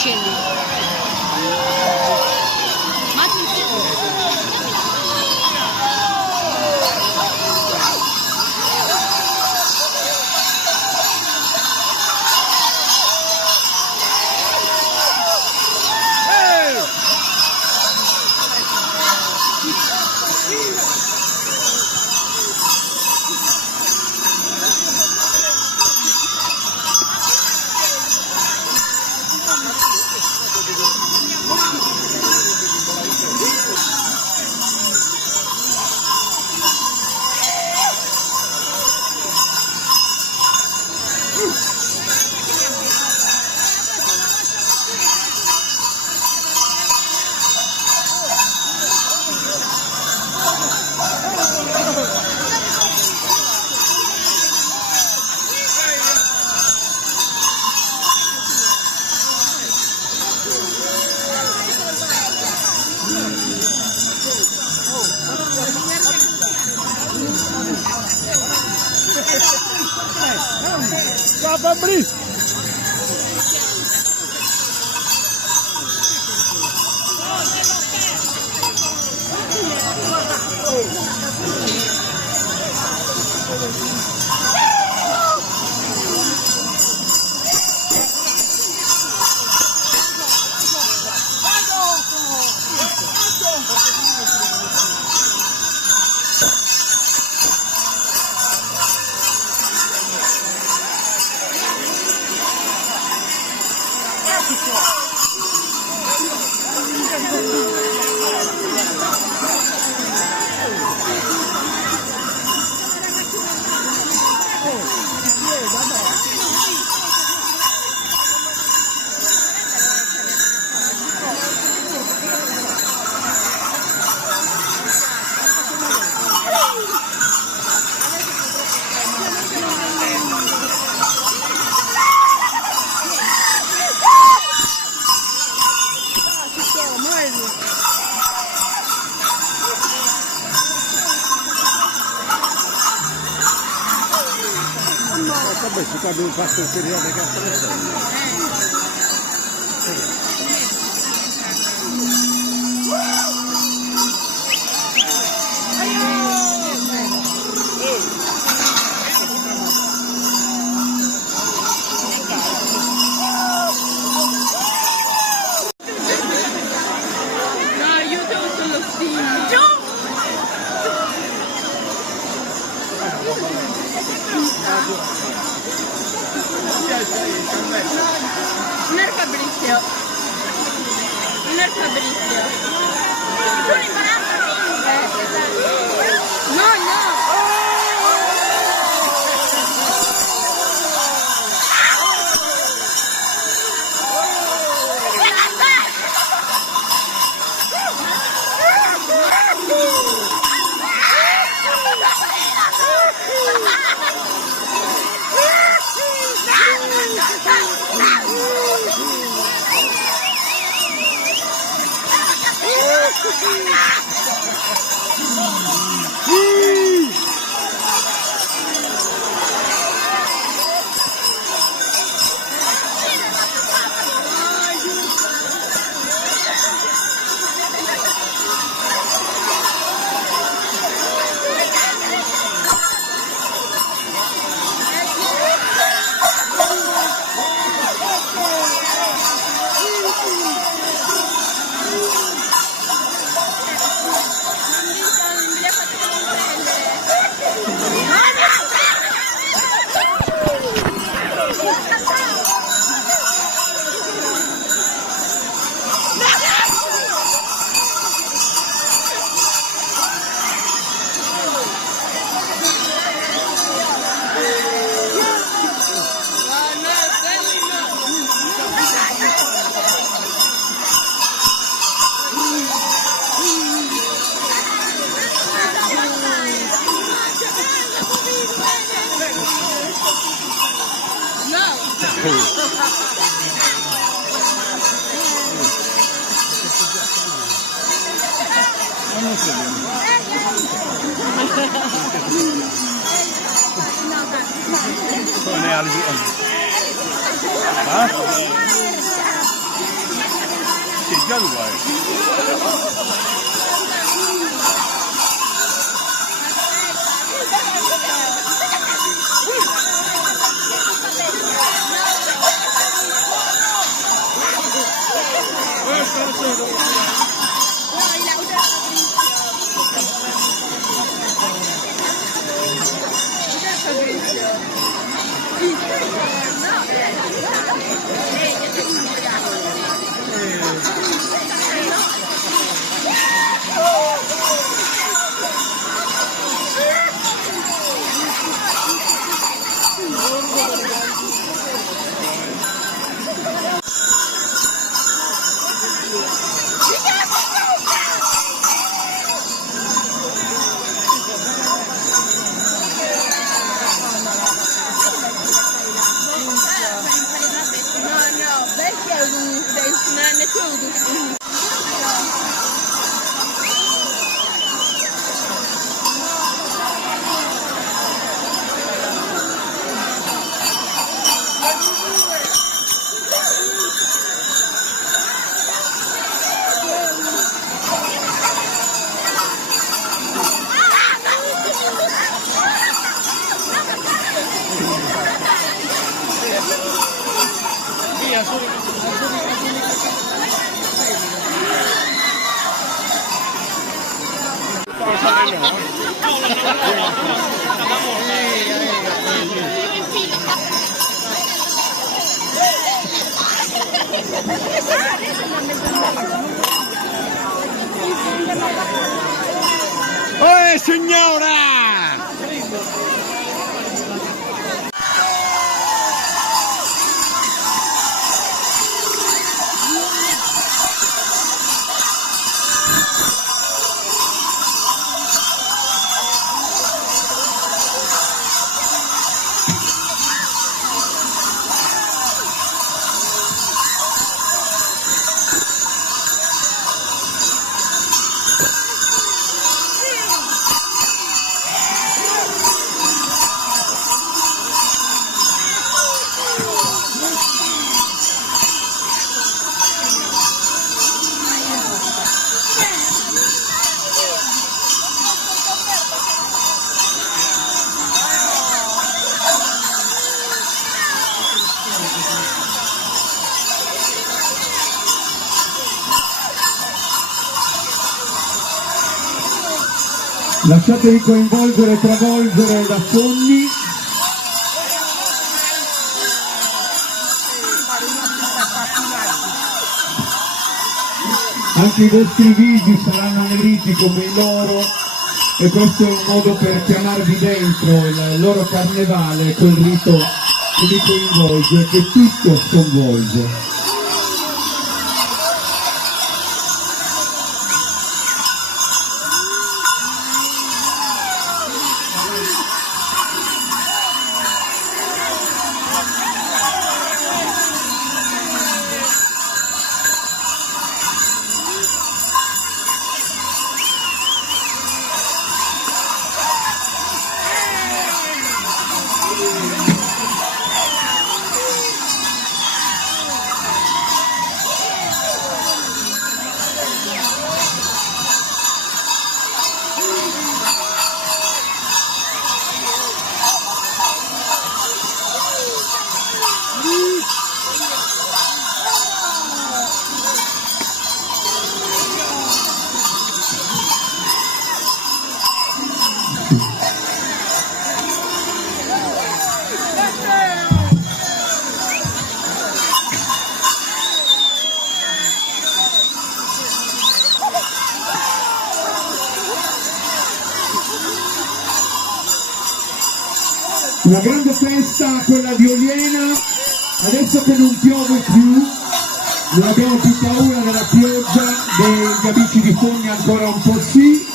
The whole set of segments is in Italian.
scendi. Abri! Vabbè, si abbiamo fatto il periodo che ha Non è Fabrizio. Non è Fabrizio. Sono imbarazzo. No, no. Non è Brescia 2. Oh signora! Lasciatevi coinvolgere e travolgere da sogni. Anche i vostri visi saranno anneriti come i loro, e questo è un modo per chiamarvi dentro il loro carnevale, quel rito che vi coinvolge, che tutto sconvolge. Una grande festa quella di Oliena, adesso che non piove più, non abbiamo più paura della pioggia, degli amici di Fogni ancora un po' sì.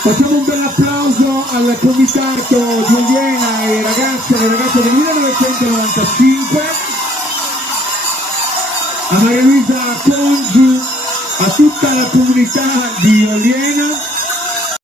Facciamo un bel applauso al comitato di Oliena e ai ragazzi e alle ragazze del 1995, a Maria Luisa Congiu, a tutta la comunità di Oliena.